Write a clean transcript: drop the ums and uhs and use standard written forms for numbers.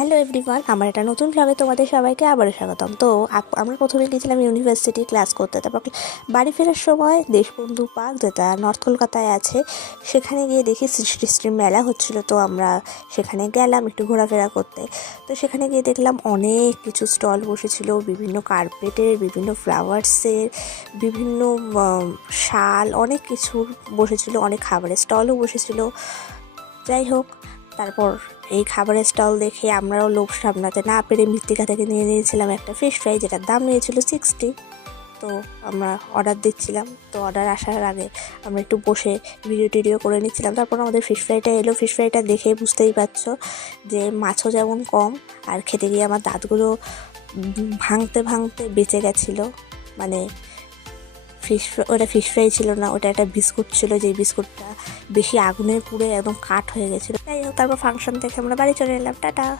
Hello everyone, আমার একটা নতুন ব্লগে তোমাদের সবাইকে আবারও স্বাগতম। তো আমরা প্রথমে গিয়েছিলাম ইউনিভার্সিটি ক্লাস করতে, তারপর বাড়ি ফেরার সময় দেশবন্ধু পার্ক, যেটা নর্থ কলকাতায় আছে, সেখানে গিয়ে দেখি সৃষ্টির মেলা হচ্ছিল। তো আমরা সেখানে গেলাম একটু ঘোরাফেরা করতে। তো সেখানে গিয়ে দেখলাম অনেক কিছু স্টল বসেছিল, বিভিন্ন কার্পেটের, বিভিন্ন ফ্লাওয়ার্সের, বিভিন্ন শাল, অনেক কিছুর বসেছিল, অনেক খাবারের স্টলও বসেছিল। যাই হোক, তারপর এই খাবারের স্টল দেখে আমরাও লোভ সামলাতে না পেরে মৃত্তিকা থেকে নিয়ে নিয়েছিলাম একটা ফিশ ফ্রাই, যেটার দাম নিয়েছিল 60। তো আমরা অর্ডার দিচ্ছিলাম, তো অর্ডার আসার আগে আমরা একটু বসে ভিডিও করে নিচ্ছিলাম। তারপর আমাদের ফিশ ফ্রাইটা এলো। ফিশ ফ্রাইটা দেখে বুঝতেই পারছো যে মাছও যেমন কম, আর খেতে গিয়ে আমার দাঁতগুলো ভাঙতে ভাঙতে বেঁচে গেছিলো। মানে ওটা ফিশ ফ্রাই ছিল না, ওটা একটা বিস্কুট ছিল, যেই বিস্কুটটা বেশি আগুনে পুড়ে একদম কাঠ হয়ে গেছিলো। তাই হোক, তারপর ফাংশন থেকে আমরা বাড়ি চলে এলাম। টাটা।